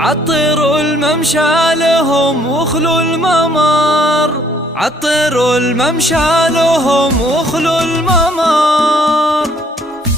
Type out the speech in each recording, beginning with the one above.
عطروا الممشى لهم وخلوا الممر، عطروا الممشى لهم وخلوا الممر.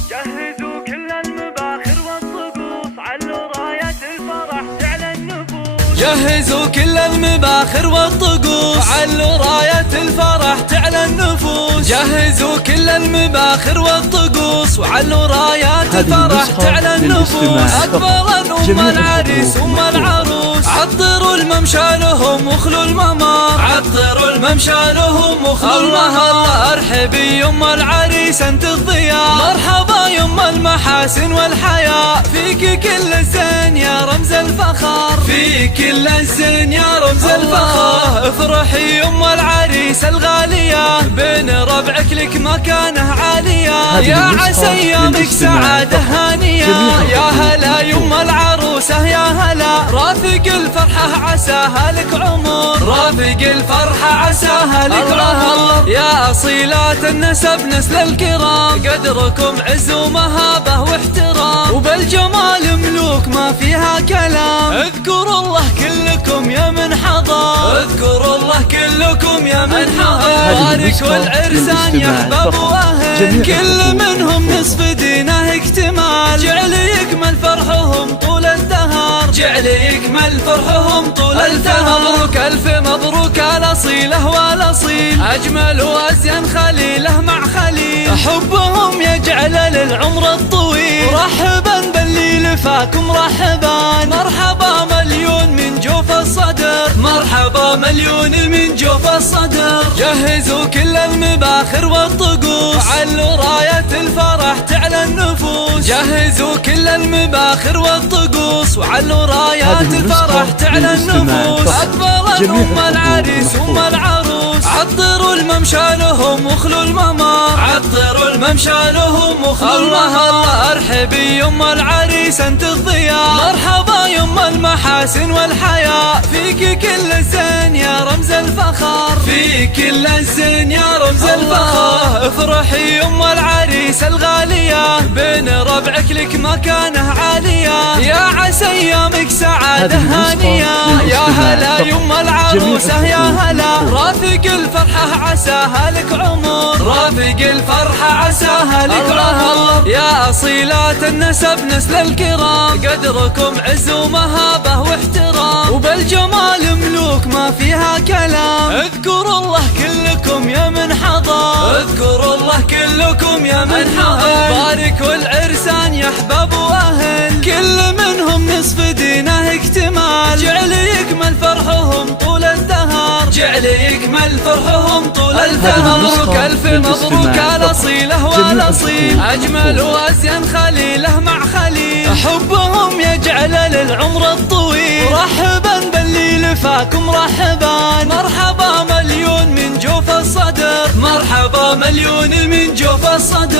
جهزوا كل المباخر والطقوس، علوا راية الفرح تعلى النفوس. جهزوا كل المباخر والطقوس، علوا راية الفرح تعلى النفوس. جهزوا كل المباخر والطقوس، وعلوا رايات الفرح تعلى النفوس. أكبر أم العريس أم العروس، عطروا الممشى لهم وخلوا الممر، عطروا الممشى لهم وخلوا الممر. ارحبي يم العريس انت الضياء، مرحبا يم المحاسن والحياء، فيك كل الزين يا رمز الفخر، فيك كل الزين يا رمز الفخر. افرحي يم العريس الغالية، بين ربعك لك مكانه عالية، يا عسى ايامك سعادة هانية. يا هلا يم العروسة يا هلا، رافق الفرحة عساها لك عمر، رافق الفرحة عساها لك عمر. يا أصيلات النسب نسل الكرام، قدركم عز ومهابة واحترام، وبالجمال ملوك ما فيها كلام. اذكروا الله كلكم يا من حضر، اذكروا الله كلكم يا من حضر. باركوا العرسان يا احباب واهل، كل منهم نصف دينه اكتمال، جعل يكمل فرحهم طول الدهر، جعل يكمل فرحهم طول الدهر. مبروك الف مبروك الاصيله والاصيل، اجمل وازين خليله مع خليل، حبهم يجعل للعمر الطويل. مرحبا باللي لفاكم مرحبا، مرحبا مليون من جوف الصدر، مرحبا مليون من جوف الصدر. جهزوا كل المباخر والطقوس، علوا راية الفرح تعلى النفوس. جهزوا كل المباخر والطقوس، وعلوا رايات الفرح تعلى النفوس. أكبر أم العريس أم العروس، عطروا الممشى لهم وخلوا الممر، عطروا الممشى لهم وخلوا الممر. ارحبي يم العريس انت الضياء، مرحبا يم المحاسن والحياء، فيك كل الزين يا رمز الفخر، فيك كل الزين يا رمز الفخر. افرحي يم العريس الغالية، بين ربعك لك مكانه عالية، يا عسى ايامك سعادة هانية. يا هلا يم العروسة يا هلا، رافق الفرحة عساها لك عمر، رافق الفرحة عساها لك عمر. يا أصيلات النسب نسل الكرام، قدركم عز ومهابة واحترام، وبالجمال ملوك ما فيها كلام. اذكروا الله كلكم يا من حضر، اذكروا الله كلكم يا من حضر. باركوا العرسان يا احباب واهل، كل منهم نصف دينه اكتمال، جعل يكمل فرحهم طول الدهر، جعل يكمل فرحهم طول الدهر. مبروك الف مبروك الاصيله والاصيل، اجمل وازين خليله مع خليل، حبهم يجعل للعمر الطويل. مرحبا باللي لفاكم مرحبا، مرحبا مليون من جوف الصدر، مرحبا مليون من جوف الصدر.